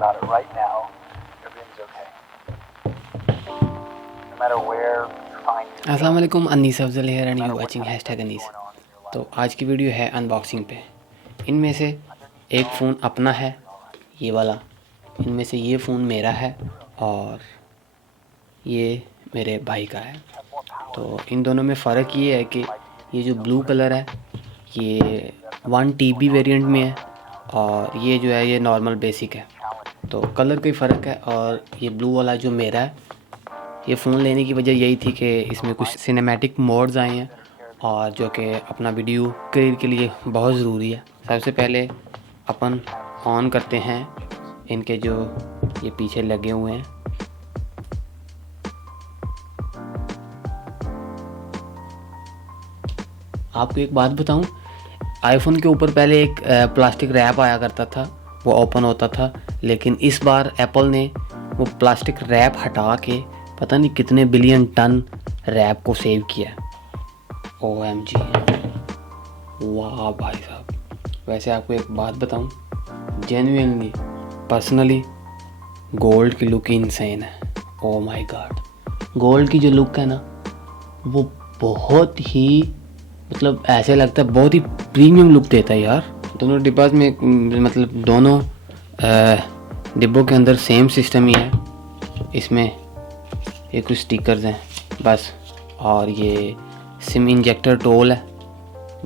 about it right now. Everything's okay. No matter where you find yourself. अस्सलाम वालेकुम, Anees Afzal here and you watching hashtag Anees. तो आज की video है अनबॉक्सिंग पे। इनमें से एक फ़ोन अपना है, ये वाला। इनमें से ये फ़ोन मेरा है और ये मेरे भाई का है। तो इन दोनों में फ़र्क ये है कि ये जो ब्लू कलर है ये 1 TB वेरिएंट में है और ये जो है ये नॉर्मल बेसिक है। तो कलर का ही फ़र्क है। और ये ब्लू वाला जो मेरा है, ये फ़ोन लेने की वजह यही थी कि इसमें कुछ सिनेमैटिक मोड्स आए हैं और जो कि अपना वीडियो करियर के लिए बहुत ज़रूरी है। सबसे पहले अपन ऑन करते हैं इनके जो ये पीछे लगे हुए हैं। आपको एक बात बताऊं, आईफोन के ऊपर पहले एक प्लास्टिक रैप आया करता था, वो ओपन होता था। लेकिन इस बार एप्पल ने वो प्लास्टिक रैप हटा के पता नहीं कितने बिलियन टन रैप को सेव किया। OMG, वाह भाई साहब। वैसे आपको एक बात बताऊं, जेन्युइनली पर्सनली गोल्ड की लुक इंसेन है। ओ माय गॉड, गोल्ड की जो लुक है ना वो बहुत ही मतलब ऐसे लगता है बहुत ही प्रीमियम लुक देता है यार। दोनों डिब्बा में मतलब दोनों डिब्बों के अंदर सेम सिस्टम ही है। इसमें ये कुछ स्टिकर्स हैं बस, और ये सिम इंजेक्टर टोल है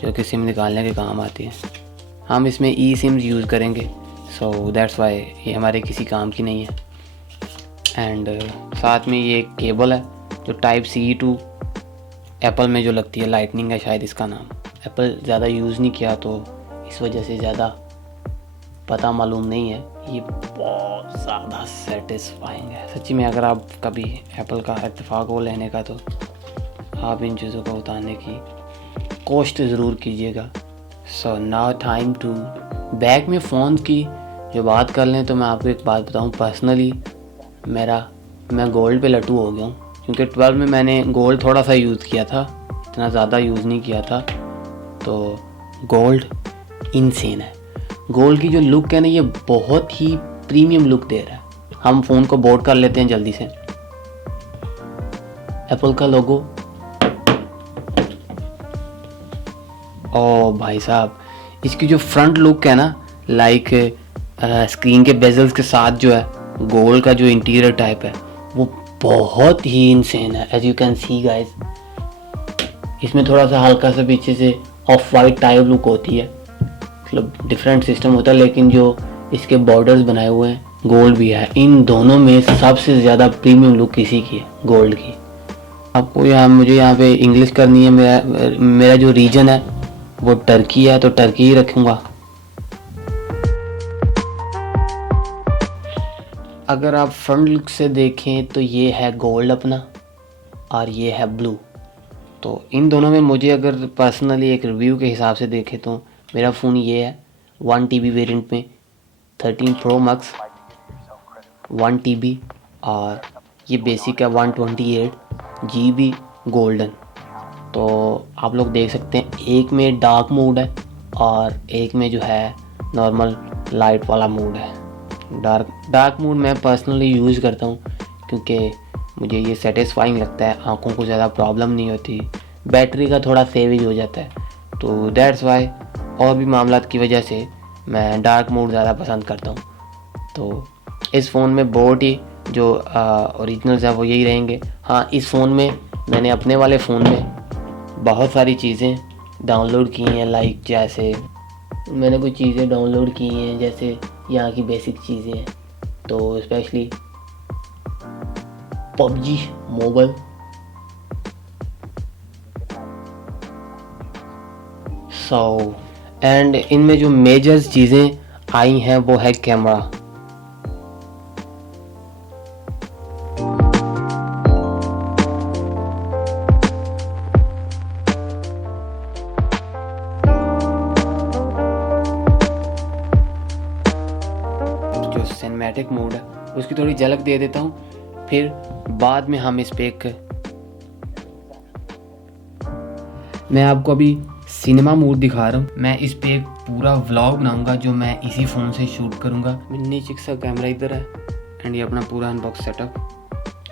जो कि सिम निकालने के काम आती है। हम इसमें ई सिम्स यूज़ करेंगे, सो दैट्स वाई ये हमारे किसी काम की नहीं है। एंड साथ में ये केबल है जो टाइप C टू एप्पल में जो लगती है, लाइटनिंग है शायद इसका नाम। एप्पल ज़्यादा यूज़ नहीं किया तो इस वजह से ज़्यादा पता मालूम नहीं है। ये बहुत ज़्यादा सेटिस्फाइंग है सच्ची में। अगर आप कभी एप्पल का इत्तेफाक हो लेने का तो आप इन चीज़ों को उतारने की कोशिश ज़रूर कीजिएगा। So now time to back में फ़ोन की जो बात कर लें तो मैं आपको एक बात बताऊं, पर्सनली मैं गोल्ड पे लट्टू हो गया हूँ। क्योंकि 12 में मैंने गोल्ड थोड़ा सा यूज़ किया था, इतना ज़्यादा यूज़ नहीं किया था। तो गोल्ड इनसेन है। गोल्ड की जो लुक है ना ये बहुत ही प्रीमियम लुक दे रहा है। हम फ़ोन को बोर्ड कर लेते हैं जल्दी से। एप्पल का लोगो, ओ भाई साहब, इसकी जो फ्रंट लुक है ना, लाइक स्क्रीन के बेजल्स के साथ जो है गोल्ड का जो इंटीरियर टाइप है वो बहुत ही इंसेन है। As you can see guys, इसमें थोड़ा सा हल्का सा पीछे से ऑफ वाइट टाइप लुक होती है, मतलब डिफरेंट सिस्टम होता है। लेकिन जो इसके बॉर्डर्स बनाए हुए हैं गोल्ड भी है। इन दोनों में सबसे ज़्यादा प्रीमियम लुक इसी की है, गोल्ड की। आपको मुझे यहाँ पे इंग्लिश करनी है। मेरा जो रीजन है वो टर्की है तो टर्की ही रखूँगा। अगर आप फ्रंट लुक से देखें तो ये है गोल्ड अपना और ये है ब्लू। तो इन दोनों में मुझे अगर पर्सनली एक रिव्यू के हिसाब से देखें तो मेरा फ़ोन ये है 1 TB वेरिएंट में, 13 Pro Max 1 TB, और ये बेसिक है 128 GB गोल्डन। तो आप लोग देख सकते हैं एक में डार्क मोड है और एक में जो है नॉर्मल लाइट वाला मोड है। डार्क मोड मैं पर्सनली यूज़ करता हूँ क्योंकि मुझे ये सेटिस्फाइंग लगता है, आँखों को ज़्यादा प्रॉब्लम नहीं होती, बैटरी का थोड़ा सेवेज हो जाता है। तो दैट्स वाई और भी मामलात की वजह से मैं डार्क मोड ज़्यादा पसंद करता हूँ। तो इस फ़ोन में बहुत ही जो ओरिजिनल्स है वो यही रहेंगे। हाँ, इस फ़ोन में मैंने अपने वाले फ़ोन में बहुत सारी चीज़ें डाउनलोड की हैं, लाइक जैसे मैंने कुछ चीज़ें डाउनलोड की हैं जैसे यहाँ की बेसिक चीज़ें हैं। तो स्पेशली PUBG मोबाइल, एंड इनमें जो मेजर चीज़ें आई हैं वो है कैमरा। जो सिनेमैटिक मोड है उसकी थोड़ी झलक दे देता हूँ, फिर बाद में हम इस पे मैं आपको अभी सिनेमा मोड दिखा रहा हूँ। मैं इस पे एक पूरा व्लॉग बनाऊंगा जो मैं इसी फ़ोन से शूट करूंगा। मिनी चिक्स का कैमरा इधर है एंड ये अपना पूरा अनबॉक्स सेटअप।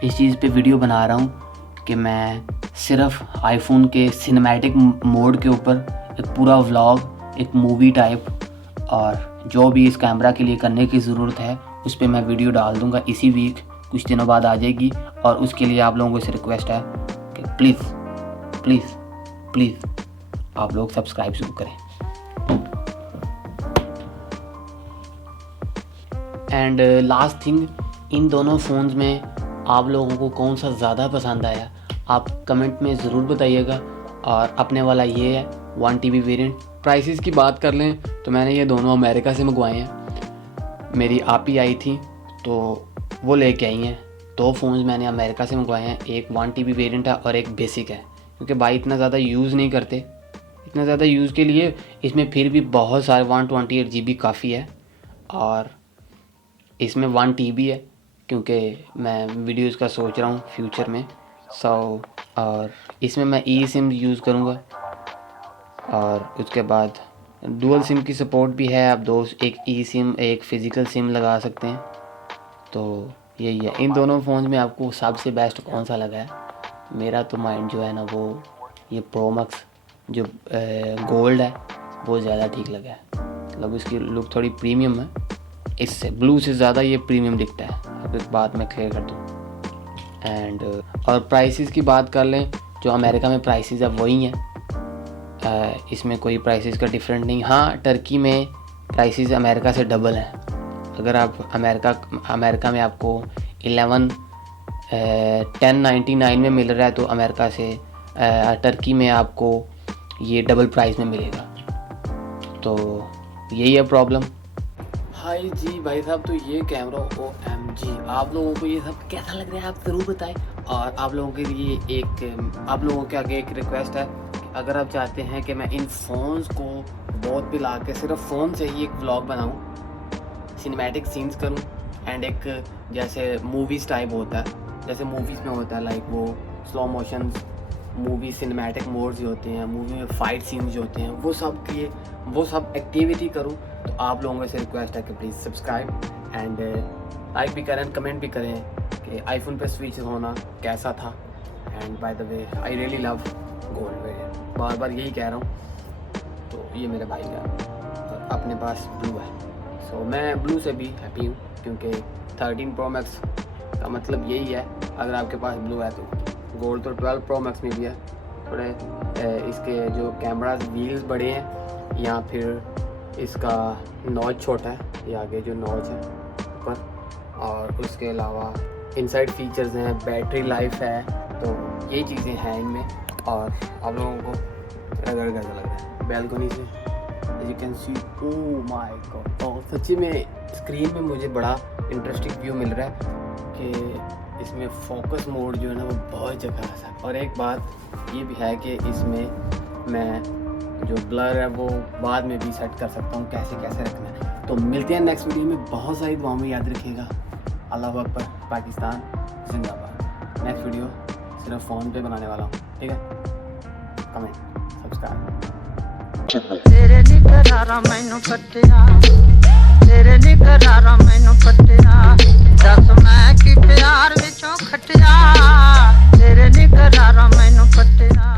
इस चीज़ पे वीडियो बना रहा हूँ कि मैं सिर्फ आईफोन के सिनेमैटिक मोड के ऊपर एक पूरा व्लॉग, एक मूवी टाइप, और जो भी इस कैमरा के लिए करने की ज़रूरत है उस पर मैं वीडियो डाल दूँगा। इसी वीक कुछ दिनों बाद आ जाएगी और उसके लिए आप लोगों से रिक्वेस्ट है कि प्लीज़ प्लीज़ प्लीज़ आप लोग सब्सक्राइब ज़रूर करें। एंड लास्ट थिंग, इन दोनों फ़ोन्स में आप लोगों को कौन सा ज़्यादा पसंद आया आप कमेंट में ज़रूर बताइएगा। और अपने वाला ये है 1 TB वेरिएंट। प्राइसेस की बात कर लें तो मैंने ये दोनों अमेरिका से मंगवाए हैं। मेरी आप ही आई थी तो वो लेके आई हैं। 2 फ़ोन्स मैंने अमेरिका से मंगवाए हैं, एक 1 TB वेरिएंट है और एक बेसिक है, क्योंकि भाई इतना ज़्यादा यूज़ नहीं करते। इतना ज़्यादा यूज़ के लिए इसमें फिर भी बहुत सारे 128 GB काफ़ी है। और इसमें 1 TB है क्योंकि मैं वीडियोज़ का सोच रहा हूँ फ्यूचर में। और इसमें मैं ई सिम यूज़ करूँगा। और उसके बाद डुअल सिम की सपोर्ट भी है, आप एक ई सिम एक फ़िज़िकल सिम लगा सकते हैं। तो यही है। इन दोनों फ़ोन में आपको सबसे बेस्ट कौन सा लगा है? मेरा तो माइंड जो है ना वो ये प्रो मैक्स जो गोल्ड है वो ज़्यादा ठीक लगा है। मतलब उसकी लुक थोड़ी प्रीमियम है, इससे ब्लू से ज़्यादा ये प्रीमियम दिखता है। अब एक बात मैं क्लियर कर दूँ। एंड और प्राइसेस की बात कर लें, जो अमेरिका में प्राइसेस है वही हैं, इसमें कोई प्राइसेस का डिफरेंट नहीं। हाँ, टर्की में प्राइसेस अमेरिका से डबल हैं। अगर आप अमेरिका में आपको 1099 में मिल रहा है तो अमेरिका से टर्की में आपको ये डबल प्राइस में मिलेगा। तो यही है प्रॉब्लम। हाय जी भाई साहब, तो ये कैमरा OMG, आप लोगों को ये सब कैसा लग रहा है आप ज़रूर बताएं। और आप लोगों के लिए आप लोगों के आगे एक रिक्वेस्ट है कि अगर आप चाहते हैं कि मैं इन फ़ोन्स को बहुत पिला के सिर्फ फ़ोन से ही एक व्लॉग बनाऊं, सिनेमैटिक सीन्स करूं एंड एक जैसे मूवीज़ टाइप होता है, जैसे मूवीज़ में होता है लाइक वो slow motion movie cinematic modes जो होते हैं, मूवी में फ़ाइट सीन्स जो होते हैं, वो सब एक्टिविटी करूं, तो आप लोगों से रिक्वेस्ट है कि प्लीज़ सब्सक्राइब एंड लाइक भी करें, कमेंट भी करें कि आईफोन पे स्विच होना कैसा था। And by the way I really love gold variant, बार बार यही कह रहा हूँ। तो ये मेरे भाई का और अपने पास ब्लू है, सो मैं ब्लू से भी हैप्पी हूँ, क्योंकि 13 Pro Max का मतलब यही है। अगर आपके पास ब्लू है तो गोल्ड तो 12 Pro Max में भी है। थोड़े इसके जो कैमरा व्हील्स बड़े हैं या फिर इसका नॉच छोटा है, ये आगे जो नॉच है ऊपर, और उसके अलावा इनसाइड फीचर्स हैं, बैटरी लाइफ है, तो ये चीज़ें हैं इनमें। और आप लोगों को रगड़ कैसा लग रहा है बैल्कनी से, you can C, oh my God. और सच्ची में स्क्रीन में मुझे बड़ा इंटरेस्टिंग व्यू मिल रहा है कि इसमें फोकस मोड जो है ना वो बहुत जगह है। और एक बात ये भी है कि इसमें मैं जो ब्लर है वो बाद में भी सेट कर सकता हूँ, कैसे कैसे रखना है। तो मिलते हैं नेक्स्ट वीडियो में। बहुत सारी दुआओं में याद रखिएगा। अल्लाह अकबर, पाकिस्तान जिंदाबाद। नेक्स्ट वीडियो सिर्फ फ़ोन पे बनाने वाला हूँ, ठीक है? Comment, subscribe. तेरे निकरारा मैनू पट्टिया, तेरे निकरारा मैनू पट्टिया, दस मैं की प्यार विचों खटिया, तेरे निकरारा मैनू पट्टिया।